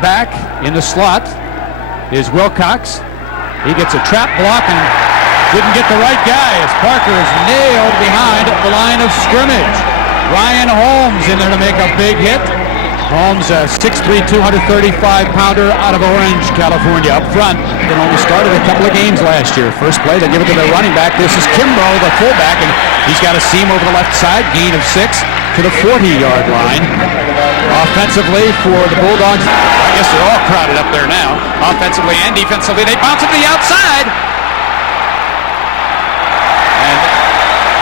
back in the slot is Wilcox. He gets a trap block and didn't get the right guy as Parker is nailed behind the line of scrimmage. Ryan Holmes in there to make a big hit. Holmes, a 6'3", 235-pounder out of Orange, California. Up front, they only started a couple of games last year. First play, they give it to their running back. This is Kimbrough, the fullback, and he's got a seam over the left side, gain of 6 to the 40-yard line. Offensively for the Bulldogs, I guess they're all crowded up there now. Offensively and defensively, they bounce it to the outside. And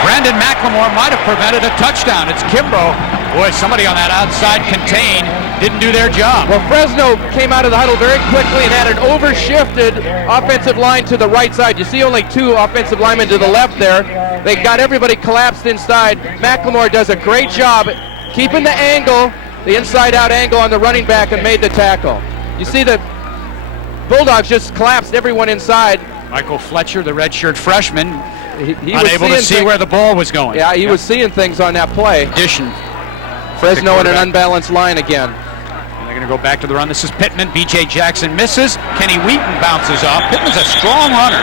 Brandon McLemore might have prevented a touchdown. It's Kimbrough. Boy, somebody on that outside contain didn't do their job. Well, Fresno came out of the huddle very quickly and had an overshifted offensive line to the right side. You see only 2 offensive linemen to the left there. They got everybody collapsed inside. McLemore does a great job keeping the angle, the inside-out angle on the running back, and made the tackle. You see the Bulldogs just collapsed everyone inside. Michael Fletcher, the redshirt freshman, he unable to see where the ball was going. Yeah, he was seeing things on that play. Addition. Fresno in an unbalanced line again. And they're going to go back to the run. This is Pittman. B.J. Jackson misses. Kenny Wheaton bounces off. Pittman's a strong runner.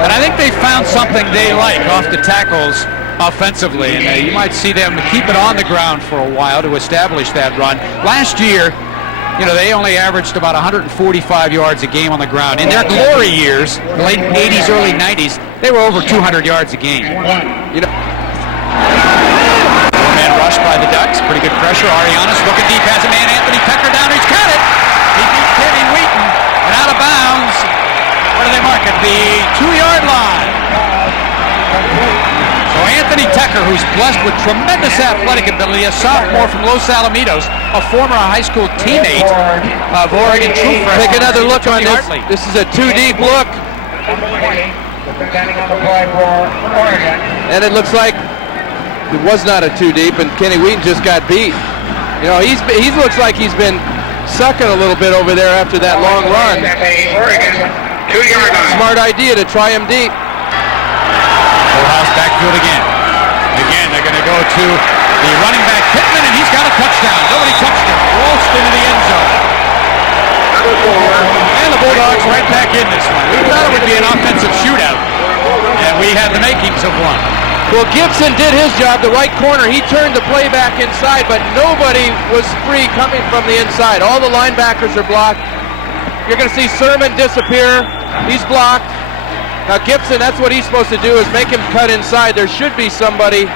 And I think they found something they like off the tackles offensively. And you might see them keep it on the ground for a while to establish that run. Last year, they only averaged about 145 yards a game on the ground. In their glory years, the late 80s, early 90s, they were over 200 yards a game. Rushed by the Ducks, pretty good pressure. Arianes looking deep, has a man, Anthony Tucker down, he's got it! He beat Kenny Wheaton, and out of bounds. Where do they mark it? The 2-yard line. So Anthony Tucker, who's blessed with tremendous athletic ability, a sophomore from Los Alamitos, a former high school teammate of Oregon true freshman. Take another look on this. This is a 2-deep look. And it looks like it was not a 2-deep, and Kenny Wheaton just got beat. He looks like he's been sucking a little bit over there after that long run. Smart idea to try him deep. Full house backfield again. Again, they're going to go to the running back Pittman, and he's got a touchdown. Nobody touched him. Waltzed into the end zone. And the Bulldogs right back in this one. We thought it would be an offensive shootout, and we had the makings of one. Well, Gibson did his job, the right corner. He turned the play back inside, but nobody was free coming from the inside. All the linebackers are blocked. You're going to see Sermon disappear. He's blocked. Now Gibson, that's what he's supposed to do, is make him cut inside. There should be somebody.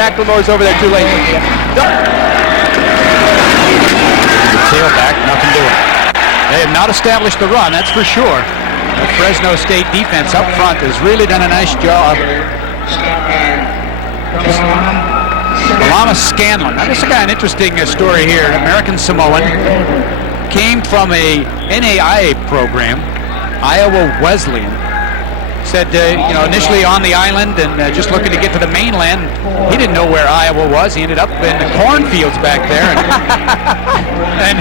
McLemore's over there too late. Tailback, nothing doing. They have not established the run, that's for sure. The Fresno State defense up front has really done a nice job. Alama Scanlon. Now, this is an interesting story here. An American Samoan came from a NAIA program, Iowa Wesleyan. Said, initially on the island and just looking to get to the mainland. He didn't know where Iowa was. He ended up in the cornfields back there. And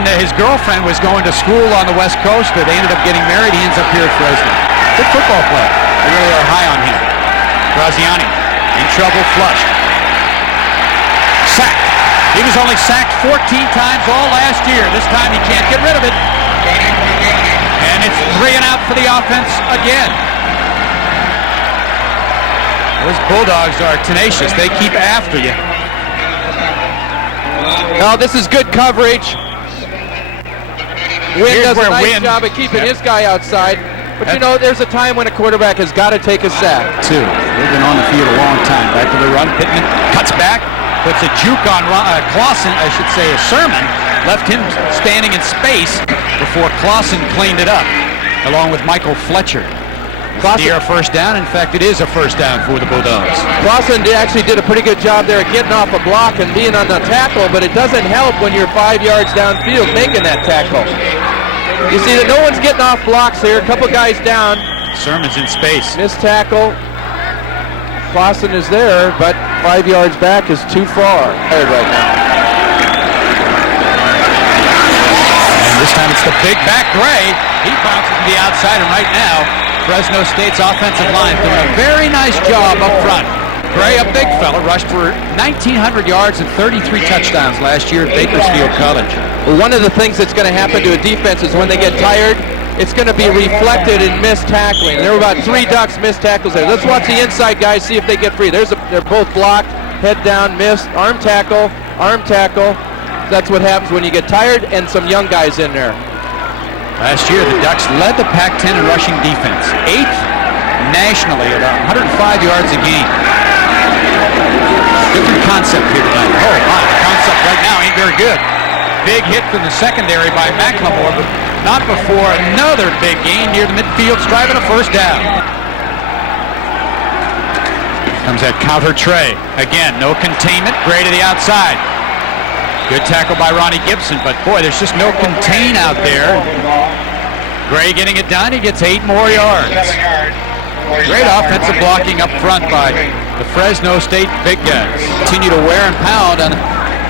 then his girlfriend was going to school on the West Coast. They ended up getting married. He ends up here at Fresno. Good football player. They really are high on him. Graziani in trouble, flushed. Sacked. He was only sacked 14 times all last year. This time he can't get rid of it. And it's 3 and out for the offense again. Those Bulldogs are tenacious. They keep after you. Now this is good coverage. Wynn does a nice job of keeping his guy outside. But there's a time when a quarterback has got to take a sack. They've been on the field a long time. Back to the run. Pittman cuts back, puts a juke on Clausen, I should say a Sermon. Left him standing in space before Clausen cleaned it up, along with Michael Fletcher. Near a first down. In fact, it is a first down for the Bulldogs. Clausen actually did a pretty good job there at getting off a block and being on the tackle, but it doesn't help when you're 5 yards downfield making that tackle. You see that no one's getting off blocks here. A couple guys down. Sermon's in space. Missed tackle. Clausen is there, but 5 yards back is too far. Right now. And this time it's the big back Gray. He bounces to the outside, and right now Fresno State's offensive line doing a very nice job up front. Gray, a big fella, rushed for 1,900 yards and 33 touchdowns last year at Bakersfield College. Well, one of the things that's going to happen to a defense is when they get tired, it's going to be reflected in missed tackling. There were about 3 Ducks missed tackles there. Let's watch the inside guys, see if they get free. They're both blocked, head down, missed, arm tackle, arm tackle. That's what happens when you get tired, and some young guys in there. Last year, the Ducks led the Pac-10 in rushing defense, 8th nationally at 105 yards a game. Different concept here tonight. Oh my, the concept right now ain't very good. Big hit from the secondary by McLemore, but not before another big gain near the midfield, driving a first down. Comes that counter tray. Again, no containment, Gray to the outside. Good tackle by Ronnie Gibson, but boy, there's just no contain out there. Gray getting it done, he gets 8 more yards. Great offensive blocking up front by the Fresno State big guys. Continue to wear and pound on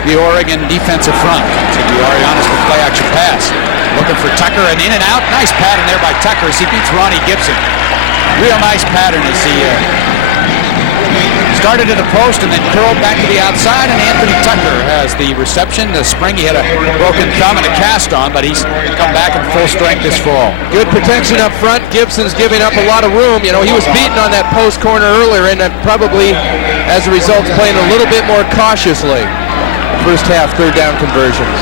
the Oregon defensive front. Arianes with play action pass. Looking for Tucker and in and out. Nice pattern there by Tucker as he beats Ronnie Gibson. Real nice pattern as he started at the post and then curled back to the outside, and Anthony Tucker has the reception. The spring he had a broken thumb and a cast on, but he's come back in full strength this fall. Good protection up front. Gibson's giving up a lot of room. You know, he was beaten on that post corner earlier, and probably as a result playing a little bit more cautiously. First half, 3rd down conversions.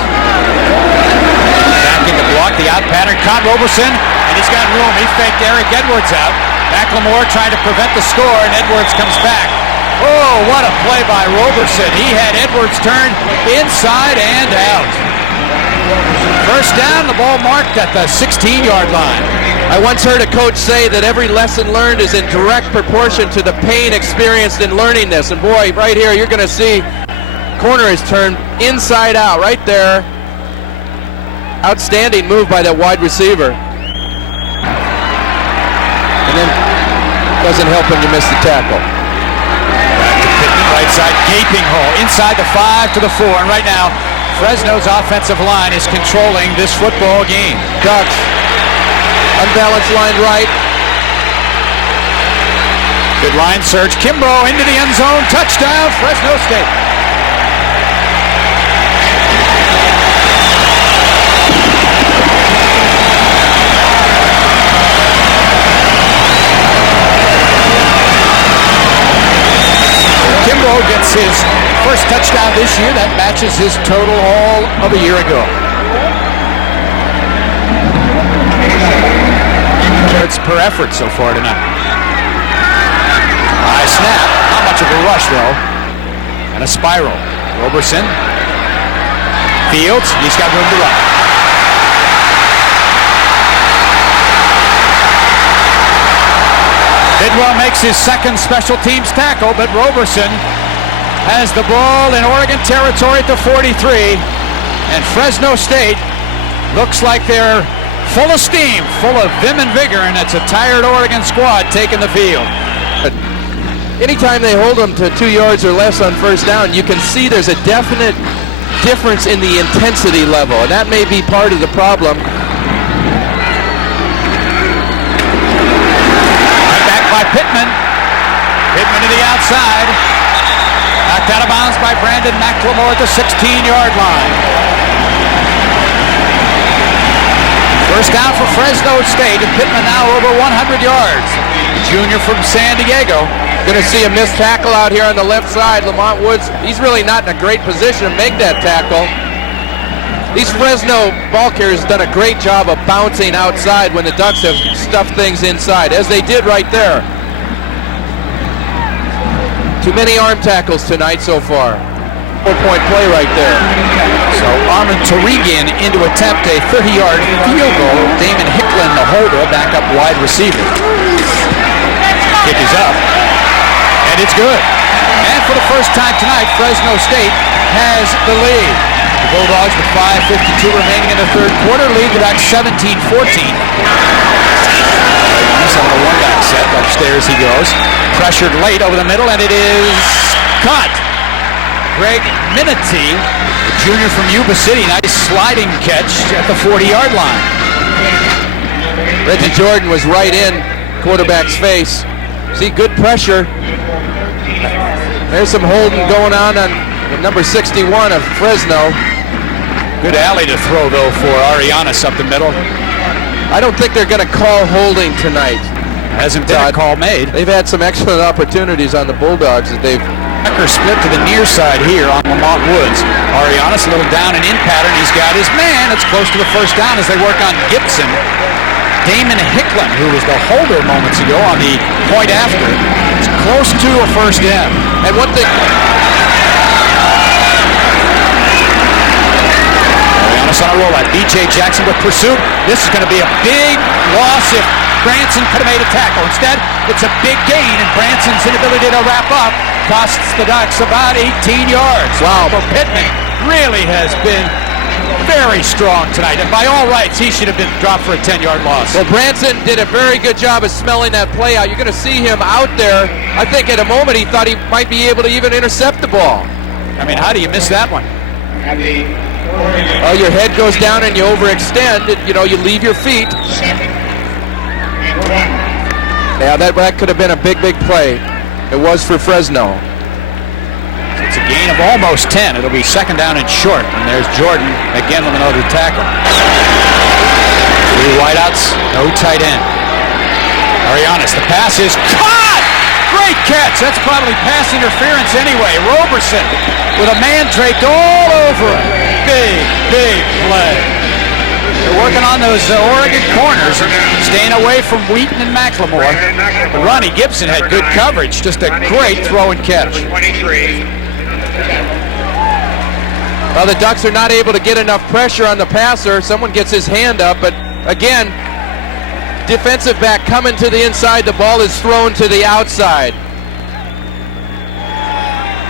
Back in the block, the out pattern caught Roberson, and he's got room. He faked Eric Edwards out. McLemore trying to prevent the score, and Edwards comes back. Oh, what a play by Roberson. He had Edwards turned inside and out. First down, the ball marked at the 16-yard line. I once heard a coach say that every lesson learned is in direct proportion to the pain experienced in learning this. And boy, right here, you're going to see corner is turned inside out right there. Outstanding move by that wide receiver. And then doesn't help when you miss the tackle. Right side, gaping hole, inside the 5 to the 4, and right now, Fresno's offensive line is controlling this football game. Ducks, unbalanced line right. Good line surge, Kimbrough into the end zone, touchdown, Fresno State. Kimbrough gets his first touchdown this year. That matches his total all of a year ago. Yards per effort so far tonight. High snap. Not much of a rush, though. And a spiral. Roberson. Fields. He's got room to run. Bidwell makes his second special teams tackle, but Roberson has the ball in Oregon territory at the 43, and Fresno State looks like they're full of steam, full of vim and vigor, and it's a tired Oregon squad taking the field. Anytime they hold them to 2 yards or less on first down, you can see there's a definite difference in the intensity level, and that may be part of the problem. By Pittman. Pittman to the outside. Knocked out of bounds by Brandon McLemore at the 16-yard line. First down for Fresno State, and Pittman now over 100 yards. Junior from San Diego. Going to see a missed tackle out here on the left side. Lamont Woods, he's really not in a great position to make that tackle. These Fresno ball carriers have done a great job of bouncing outside when the Ducks have stuffed things inside, as they did right there. Too many arm tackles tonight so far. 4-point play right there. So Armin Torigian in to attempt a 30-yard field goal. Damon Hicklin, the holder, backup wide receiver. Kick is up, and it's good. And for the first time tonight, Fresno State has the lead. The Bulldogs with 5:52 remaining in the third quarter lead the Ducks 17-14. Some of the one-back set. Upstairs he goes. Pressured late over the middle, and it is caught. Greg Minity, the junior from Yuba City. Nice sliding catch at the 40-yard line. Reggie Jordan was right in quarterback's face. See, good pressure. There's some holding going on number 61 of Fresno. Good alley to throw, though, for Arianes up the middle. I don't think they're going to call holding tonight. Hasn't been a call made. They've had some excellent opportunities on the Bulldogs that they've... Becker split to the near side here on Lamont Woods. Arianes a little down and in pattern. He's got his man. It's close to the first down as they work on Gibson. Damon Hicklin, who was the holder moments ago on the point after, is close to a first down. And one thing... Arianes on a roll at B.J. Jackson with pursuit. This is going to be a big loss if Branson could have made a tackle. Instead, it's a big gain, and Branson's inability to wrap up costs the Ducks about 18 yards. Wow. But Pittman really has been very strong tonight, and by all rights, he should have been dropped for a 10-yard loss. Well, Branson did a very good job of smelling that play out. You're going to see him out there. I think at a moment he thought he might be able to even intercept the ball. I mean, how do you miss that one? Well, your head goes down and you overextend. You leave your feet. Yeah, that could have been a big play. It was for Fresno. It's a gain of almost 10. It'll be second down and short. And there's Jordan again with another tackle. 3 wideouts, no tight end. Arianes, the pass is caught! Great catch. That's probably pass interference anyway. Roberson with a man draped all over him. Big play. They're working on those Oregon corners, staying away from Wheaton and McLemore. But Ronnie Gibson had good coverage. Just a great throw and catch. Well, the Ducks are not able to get enough pressure on the passer. Someone gets his hand up, but again, defensive back coming to the inside. The ball is thrown to the outside.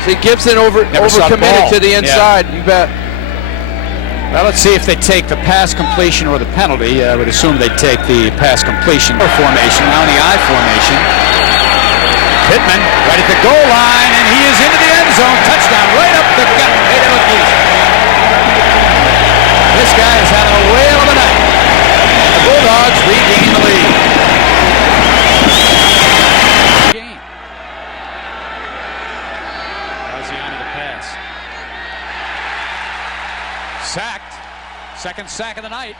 See, Gibson overcommitted to the inside. Yeah. You bet. Well, let's see if they take the pass completion or the penalty. I would assume they'd take the pass completion formation. Now in the I formation. Pittman right at the goal line, and he is into the end zone. Touchdown right up the gut. This guy has had a whale of a night. And the Bulldogs regain the lead. Graziani the pass. Sacked. Second sack of the night.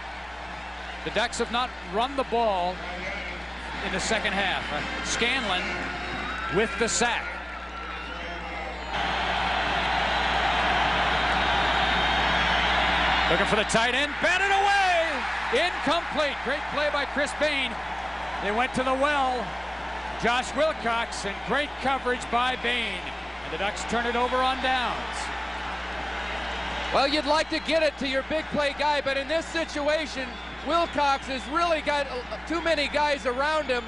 The Ducks have not run the ball in the second half. Scanlon with the sack. Looking for the tight end. Batted away. Incomplete. Great play by Chris Bain. They went to the well. Josh Wilcox, and great coverage by Bain. And the Ducks turn it over on downs. Well, you'd like to get it to your big play guy, but in this situation, Wilcox has really got too many guys around him.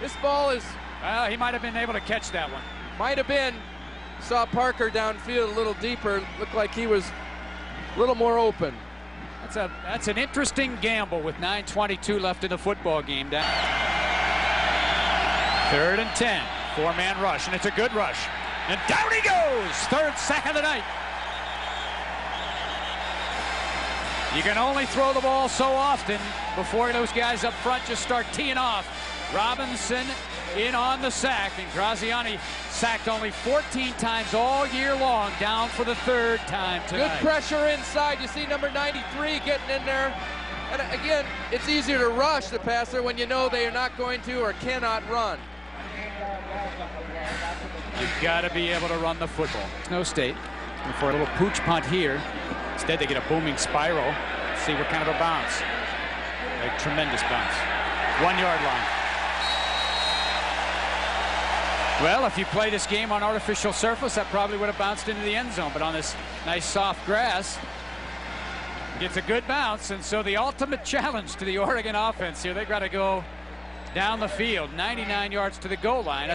This ball is... Well, he might have been able to catch that one. Might have been. Saw Parker downfield a little deeper. Looked like he was a little more open. That's an interesting gamble with 9:22 left in the football game. 3rd and 10. 4-man rush, and it's a good rush. And down he goes! 3rd sack of the night. You can only throw the ball so often before those guys up front just start teeing off. Robinson in on the sack, and Graziani sacked only 14 times all year long, down for the 3rd time tonight. Good pressure inside. You see number 93 getting in there. And again, it's easier to rush the passer when you know they are not going to or cannot run. You've got to be able to run the football. Fresno State for a little pooch punt here. Instead, they get a booming spiral. Let's see what kind of a bounce. A tremendous bounce. 1-yard line. Well, if you play this game on artificial surface, that probably would have bounced into the end zone. But on this nice soft grass, gets a good bounce. And so the ultimate challenge to the Oregon offense here, they've got to go down the field, 99 yards to the goal line.